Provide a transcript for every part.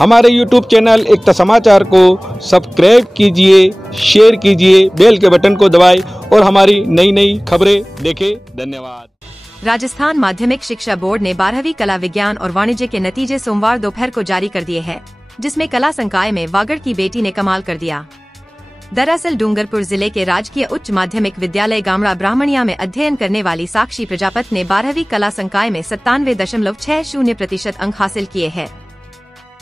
हमारे YouTube channel एकता समाचार को सब्सक्राइब कीजिए, शेयर कीजिए, बेल के बटन को दबाएं और हमारी नई नई खबरें देखें। धन्यवाद। राजस्थान माध्यमिक शिक्षा बोर्ड ने 12वीं कला विज्ञान और वाणिज्य के नतीजे सोमवार दोपहर को जारी कर दिए हैं, जिसमें कला संकाय में वागड़ की बेटी ने कमाल कर दिया। दरअसल डूंगरपुर जिले के राजकीय उच्च माध्यमिक विद्यालय गामड़ा ब्राह्मणिया में अध्ययन करने वाली साक्षी प्रजापत ने 12वीं कला संकाय में 97.60% अंक हासिल किए हैं।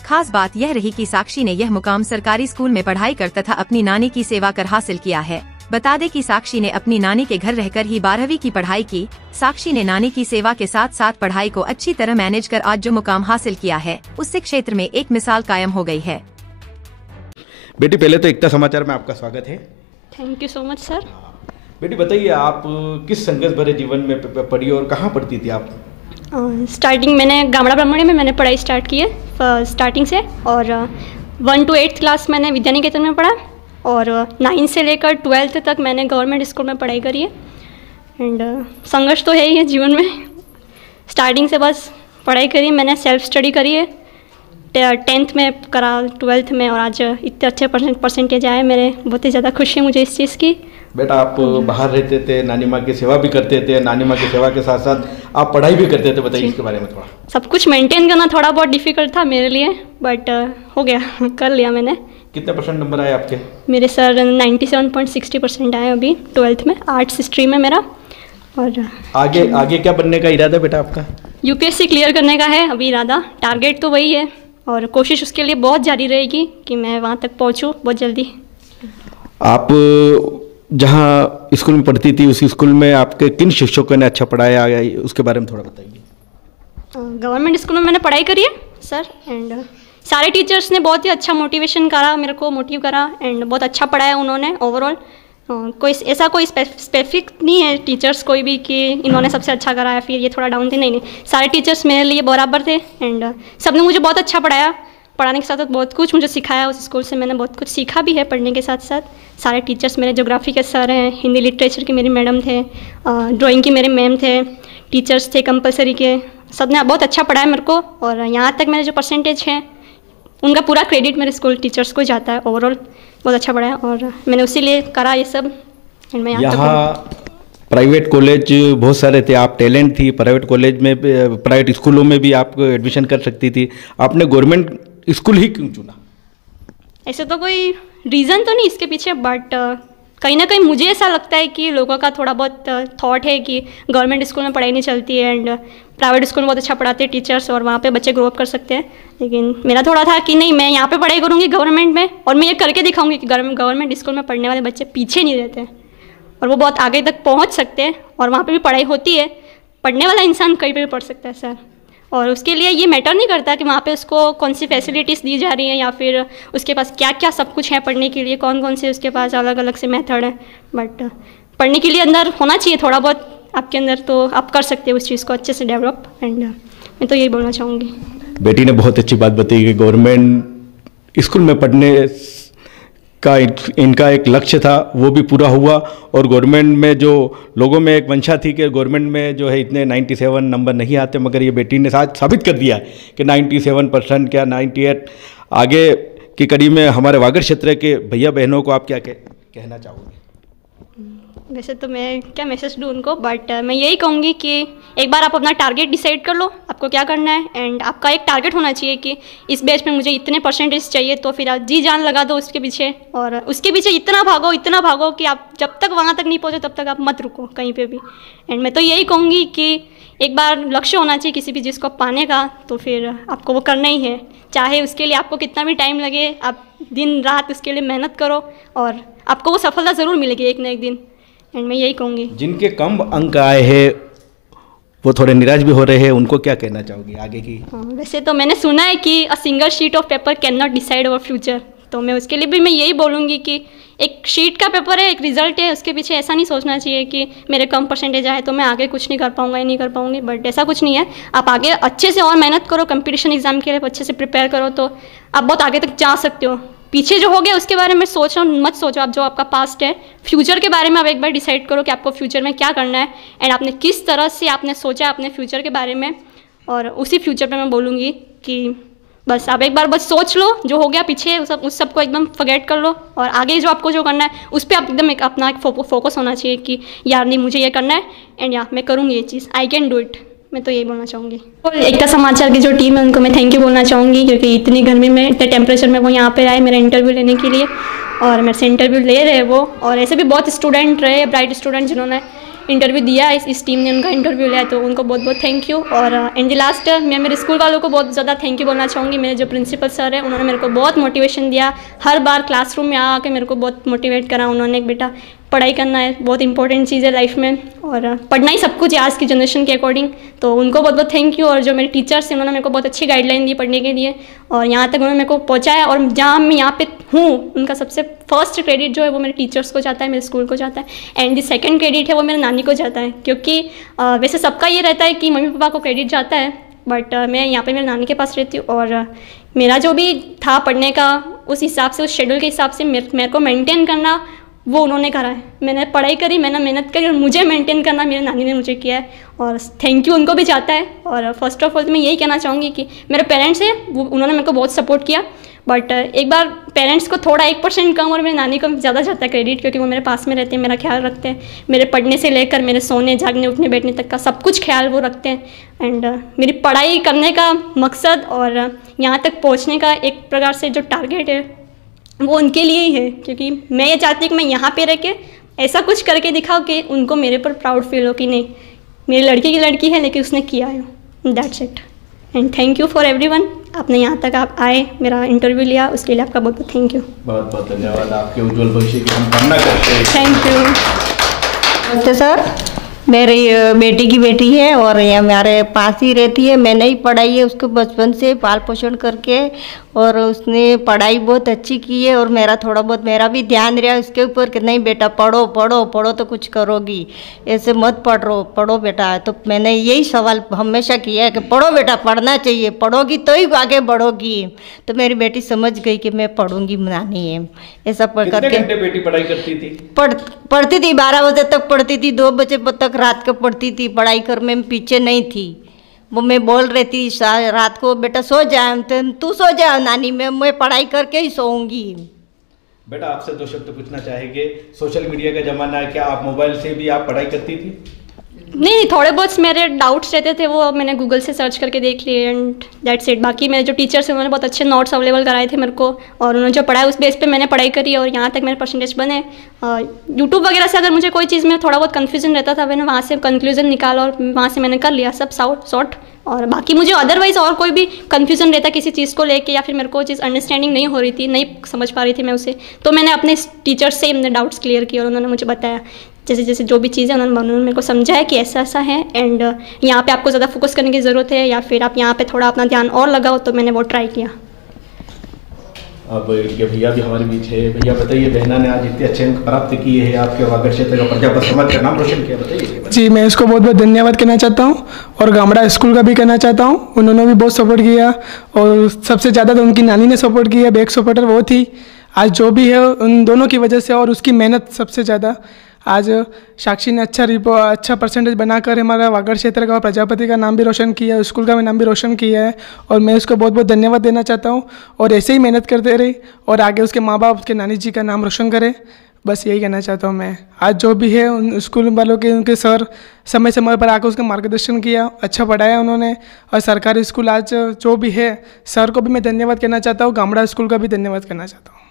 खास बात यह रही कि साक्षी ने यह मुकाम सरकारी स्कूल में पढ़ाई कर तथा अपनी नानी की सेवा कर हासिल किया है। बता दें कि साक्षी ने अपनी नानी के घर रहकर ही 12वीं की पढ़ाई की। साक्षी ने नानी की सेवा के साथ साथ पढ़ाई को अच्छी तरह मैनेज कर आज जो मुकाम हासिल किया है, उससे क्षेत्र में एक मिसाल कायम हो गई है। बेटी, पहले तो एकता समाचार में आपका स्वागत है। Thank you so much sir. बेटी बताइए, आप किस संघर्ष भरे जीवन में पढ़ी और कहाँ पढ़ती थी आप? स्टार्टिंग मैंने गामड़ा ब्राह्मणी में मैंने पढ़ाई स्टार्ट की है स्टार्टिंग से, और 1 to 8th क्लास मैंने विद्यानिकेतन में पढ़ा और 9 से लेकर 12th तक मैंने गवर्नमेंट स्कूल में पढ़ाई करी है। एंड संघर्ष तो है ही है जीवन में। स्टार्टिंग से बस पढ़ाई करी, मैंने सेल्फ स्टडी करी है, 10th में करा, 12th में, और आज इतने अच्छे परसेंटेज आए मेरे। बहुत ही ज़्यादा खुशी है मुझे इस चीज़ की। बेटा, आप बाहर रहते थे, नानी माँ की सेवा भी करते थे, नानी माँ की सेवा के साथ साथ आप पढ़ाई भी करते थे, बताइए इसके बारे में थोड़ा। सब कुछ मेंटेन करना थोड़ा बहुत डिफ़िकल्ट था मेरे लिए, बट हो गया, कर लिया मैंने। कितने परसेंट नंबर आए आपके? मेरे सर 97.60% आए अभी 12th में, आर्ट्स स्ट्रीम में मेरा। और आगे क्या बनने का इरादा बेटा आपका? यूपीएससी क्लियर करने का है अभी इरादा। टारगेट तो वही है और कोशिश उसके लिए बहुत जारी रहेगी कि मैं वहाँ तक पहुँचूँ बहुत जल्दी। आप जहाँ स्कूल में पढ़ती थी, उसी स्कूल में आपके किन शिक्षकों ने अच्छा पढ़ाया, उसके बारे में थोड़ा बताइए। गवर्नमेंट स्कूल में मैंने पढ़ाई करी है सर, एंड सारे टीचर्स ने बहुत ही अच्छा मोटिवेशन करा, मेरे को मोटिव करा, एंड बहुत अच्छा पढ़ाया उन्होंने ओवरऑल। कोई स्पेसिफिक नहीं है टीचर्स कोई भी कि इन्होंने सबसे अच्छा कराया फिर ये थोड़ा डाउन थे, नहीं, सारे टीचर्स मेरे लिए बराबर थे एंड सब ने मुझे बहुत अच्छा पढ़ाया। पढ़ाने के साथ साथ बहुत कुछ मुझे सिखाया। उस स्कूल से मैंने बहुत कुछ सीखा भी है पढ़ने के साथ साथ। सारे टीचर्स मेरे ज्योग्राफी के सर हैं, हिंदी लिटरेचर की मेरी मैडम थे, ड्राइंग की मेरे मैम थे, टीचर्स थे कंपलसरी के, सब ने बहुत अच्छा पढ़ाया मेरे को। और यहाँ तक मेरे जो परसेंटेज हैं उनका पूरा क्रेडिट मेरे स्कूल टीचर्स को जाता है। ओवरऑल बहुत अच्छा पढ़ाया और मैंने उसी लिए करा ये सब। मैं यहाँ प्राइवेट कॉलेज बहुत सारे थे, आप टैलेंट थी, प्राइवेट कॉलेज में, प्राइवेट स्कूलों में भी आप एडमिशन कर सकती थी, आपने गवर्नमेंट स्कूल ही क्यों चुना? ऐसे तो कोई रीज़न तो नहीं इसके पीछे, बट कहीं ना कहीं मुझे ऐसा लगता है कि लोगों का थोड़ा बहुत थॉट है कि गवर्नमेंट स्कूल में पढ़ाई नहीं चलती है एंड प्राइवेट स्कूल में बहुत अच्छा पढ़ाते हैं टीचर्स और वहाँ पे बच्चे ग्रो अप कर सकते हैं। लेकिन मेरा थोड़ा था कि नहीं, मैं यहाँ पे पढ़ाई करूँगी गवर्नमेंट में और मैं ये करके दिखाऊंगी कि गवर्नमेंट स्कूल में पढ़ने वाले बच्चे पीछे नहीं रहते हैं और वो बहुत आगे तक पहुँच सकते हैं और वहाँ पर भी पढ़ाई होती है। पढ़ने वाला इंसान कहीं पर भी पढ़ सकता है सर, और उसके लिए ये मैटर नहीं करता कि वहाँ पे उसको कौन सी फैसिलिटीज़ दी जा रही हैं या फिर उसके पास क्या क्या सब कुछ है पढ़ने के लिए, कौन कौन से उसके पास अलग अलग से मेथड हैं। बट पढ़ने के लिए अंदर होना चाहिए थोड़ा बहुत आपके अंदर, तो आप कर सकते हो उस चीज़ को अच्छे से डेवलप। एंड मैं तो यही बोलना चाहूँगी। बेटी ने बहुत अच्छी बात बताई कि गवर्नमेंट स्कूल में पढ़ने का इनका एक लक्ष्य था, वो भी पूरा हुआ। और गवर्नमेंट में जो लोगों में एक मंशा थी कि गवर्नमेंट में जो है इतने 97 नंबर नहीं आते, मगर ये बेटी ने साबित कर दिया कि 97% क्या 98। आगे की कड़ी में हमारे वागड़ क्षेत्र के भैया बहनों को आप क्या कहना चाहोगे? वैसे तो मैं क्या मैसेज दूँ उनको, बट मैं यही कहूँगी कि एक बार आप अपना टारगेट डिसाइड कर लो आपको क्या करना है। एंड आपका एक टारगेट होना चाहिए कि इस बैच में मुझे इतने परसेंटेज चाहिए, तो फिर आप जी जान लगा दो उसके पीछे और उसके पीछे इतना भागो कि आप जब तक वहाँ तक नहीं पहुँचो तब तक आप मत रुको कहीं पे भी। एंड मैं तो यही कहूँगी कि एक बार लक्ष्य होना चाहिए किसी भी चीज़ को पाने का, तो फिर आपको वो करना ही है, चाहे उसके लिए आपको कितना भी टाइम लगे। आप दिन रात उसके लिए मेहनत करो और आपको वो सफलता ज़रूर मिलेगी एक ना एक दिन। एंड मैं यही कहूँगी जिनके कम अंक आए हैं वो थोड़े निराश भी हो रहे हैं, उनको क्या कहना चाहोगी आगे की? वैसे तो मैंने सुना है कि a single sheet of paper can not decide our future, तो मैं उसके लिए भी मैं यही बोलूँगी कि एक शीट का पेपर है, एक रिजल्ट है, उसके पीछे ऐसा नहीं सोचना चाहिए कि मेरे कम परसेंटेज आए तो मैं आगे कुछ नहीं कर पाऊँगा या नहीं कर पाऊँगी। बट ऐसा कुछ नहीं है, आप आगे अच्छे से और मेहनत करो, कंपटीशन एग्जाम के लिए अच्छे से प्रिपेयर करो तो आप बहुत आगे तक जा सकते हो। पीछे जो हो गया उसके बारे में मत सोचो, आप जो आपका पास्ट है, फ्यूचर के बारे में आप एक बार डिसाइड करो कि आपको फ्यूचर में क्या करना है एंड आपने किस तरह से आपने सोचा अपने फ्यूचर के बारे में। और उसी फ्यूचर पे मैं बोलूँगी कि बस आप एक बार बस सोच लो, जो हो गया पीछे उस सब को एकदम फॉरगेट कर लो, और आगे जो आपको जो करना है उस पर आप एकदम अपना फोकस होना चाहिए कि यार नहीं मुझे ये करना है एंड या मैं करूँगी ये चीज़, आई कैन डू इट। मैं तो यही बोलना चाहूँगी। और एकता समाचार की जो टीम है उनको मैं थैंक यू बोलना चाहूँगी, क्योंकि इतनी गर्मी में इतने टेम्परेचर में वो यहाँ पे आए मेरा इंटरव्यू लेने के लिए, और मेरे से इंटरव्यू ले रहे वो। और ऐसे भी बहुत स्टूडेंट रहे, ब्राइट स्टूडेंट जिन्होंने इंटरव्यू दिया, इस टीम ने उनका इंटरव्यू लिया, तो उनको बहुत बहुत थैंक यू। और इन द लास्ट मैं मेरे स्कूल वालों को बहुत ज़्यादा थैंक यू बोलना चाहूँगी। मेरे जो प्रिंसिपल सर है उन्होंने मेरे को बहुत मोटिवेशन दिया, हर बार क्लासरूम में आके मेरे को बहुत मोटिवेट करा उन्होंने, बेटा पढ़ाई करना है, बहुत इंपॉर्टेंट चीज़ है लाइफ में, और पढ़ना ही सब कुछ है आज की जनरेशन के अकॉर्डिंग। तो उनको बहुत बहुत थैंक यू। और जो मेरे टीचर्स हैं उन्होंने मेरे को बहुत अच्छी गाइडलाइन दी पढ़ने के लिए, और यहाँ तक उन्होंने मेरे को पहुँचाया, और जहाँ मैं यहाँ पे हूँ उनका सबसे फर्स्ट क्रेडिट जो है वो मेरे टीचर्स को जाता है, मेरे स्कूल को जाता है, एंड द सेकंड क्रेडिट है वो मेरे नानी को जाता है। क्योंकि वैसे सबका ये रहता है कि मम्मी पापा को क्रेडिट जाता है, बट मैं यहाँ पे मेरे नानी के पास रहती हूँ, और मेरा जो भी था पढ़ने का उस हिसाब से, उस शेड्यूल के हिसाब से मेरे को मेंटेन करना वो उन्होंने करा है। मैंने पढ़ाई करी, मैंने मेहनत करी, और मुझे मेंटेन करना मेरे नानी ने मुझे किया है, और थैंक यू उनको भी जाता है। और फर्स्ट ऑफ ऑल तो मैं यही कहना चाहूँगी कि मेरे पेरेंट्स हैं वो, उन्होंने मेरे को बहुत सपोर्ट किया, बट एक बार पेरेंट्स को थोड़ा 1% कम और मेरी नानी को ज़्यादा जाता है क्रेडिट, क्योंकि वो मेरे पास में रहते हैं, मेरा ख्याल रखते हैं, मेरे पढ़ने से लेकर मेरे सोने जागने उठने बैठने तक का सब कुछ ख्याल वो रखते हैं। एंड मेरी पढ़ाई करने का मकसद और यहाँ तक पहुँचने का एक प्रकार से जो टारगेट है वो उनके लिए ही है, क्योंकि मैं ये चाहती हूँ कि मैं यहाँ पे रह के ऐसा कुछ करके दिखाऊँ कि उनको मेरे पर प्राउड फील हो कि नहीं मेरी लड़की की लड़की है लेकिन उसने किया है। That's it and thank you for everyone. आपने यहाँ तक आप आए, मेरा इंटरव्यू लिया, उसके लिए आपका बहुत बहुत थैंक यू। बहुत बहुत धन्यवाद, आपके उज्जवल भविष्य की हम कामना करते हैं। Thank you. नमस्ते सर, मेरी बेटी की बेटी है और ये हमारे पास ही रहती है। मैंने ही पढ़ाई है उसको बचपन से पाल पोषण करके, और उसने पढ़ाई बहुत अच्छी की है, और मेरा थोड़ा बहुत मेरा भी ध्यान रहा उसके ऊपर कि नहीं बेटा पढ़ो पढ़ो पढ़ो तो कुछ करोगी, ऐसे मत पढ़ो बेटा। तो मैंने यही सवाल हमेशा किया है कि पढ़ो बेटा, पढ़ना चाहिए, पढ़ोगी तो ही आगे बढ़ोगी। तो मेरी बेटी समझ गई कि मैं पढ़ूंगी नानी है, ऐसा पढ़ करके। कितने घंटे बेटी पढ़ाई करती थी? पढ़ती थी 12 बजे तक पढ़ती थी, 2 बजे तक रात को पढ़ती थी। पढ़ाई कर में पीछे नहीं थी। वो मैं बोल रही थी रात को बेटा सो जाए, तो तू सो जाओ नानी, मैं पढ़ाई करके ही सोऊंगी। बेटा आपसे 2 शब्द पूछना चाहेंगे, सोशल मीडिया का जमाना है, क्या आप मोबाइल से भी आप पढ़ाई करती थी? नहीं, थोड़े बहुत मेरे डाउट्स रहते थे वो मैंने गूगल से सर्च करके देख लिए एंड दैट्स इट। बाकी मेरे जो टीचर्स हैं उन्होंने बहुत अच्छे नोट्स अवेलेबल कराए थे मेरे को, और उन्होंने जो पढ़ाया उस बेस पे मैंने पढ़ाई करी और यहाँ तक मेरे परसेंटेज बने। यूट्यूब वगैरह से अगर मुझे कोई चीज़ में थोड़ा बहुत कन्फ्यूजन रहता था, मैंने वहाँ से कंक्लूजन निकाला और वहाँ से मैंने कर लिया सब सॉर्ट। और बाकी मुझे अदरवाइज़ और कोई भी कन्फ्यूजन रहता किसी चीज़ को लेके, या फिर मेरे को चीज़ अंडरस्टैंडिंग नहीं हो रही थी, नहीं समझ पा रही थी मैं उसे, तो मैंने अपने टीचर्स से अपने डाउट्स क्लियर किए और उन्होंने मुझे बताया जैसे जैसे जो भी चीज़ें उन्होंने मेरे को समझाया कि ऐसा ऐसा है एंड यहाँ पे आपको ज़्यादा फोकस करने की ज़रूरत है, या फिर आप यहाँ पे थोड़ा अपना ध्यान और लगाओ, तो मैंने वो ट्राई किया। अब ये भैया भी हमारे बीच है। भैया बताइए, बहना ने आज इतने अच्छे अंक प्राप्त किए हैं, आपके वागड़ क्षेत्र का प्रजापत समाज का नाम रोशन किया, बताइए। जी, मैं इसको बहुत बहुत धन्यवाद कहना चाहता हूँ और गामड़ा स्कूल का भी कहना चाहता हूँ। उन्होंने भी बहुत सपोर्ट किया और सबसे ज़्यादा तो उनकी नानी ने सपोर्ट किया, बैक सपोर्टर वो थी। आज जो भी है उन दोनों की वजह से और उसकी मेहनत सबसे ज़्यादा। आज साक्षी ने अच्छा परसेंटेज बनाकर हमारा वागड़ क्षेत्र का और प्रजापति का नाम भी रोशन किया है, स्कूल का भी नाम भी रोशन किया है, और मैं उसको बहुत बहुत धन्यवाद देना चाहता हूँ। और ऐसे ही मेहनत करते रहे और आगे उसके माँ बाप, उसके नानी जी का नाम रोशन करे, बस यही कहना चाहता हूँ मैं। आज जो भी है उन स्कूल वालों के, उनके सर समय समय पर आकर उसका मार्गदर्शन किया, अच्छा पढ़ाया उन्होंने। और सरकारी स्कूल आज जो भी है, सर को भी मैं धन्यवाद कहना चाहता हूँ, गामड़ा स्कूल का भी धन्यवाद करना चाहता हूँ।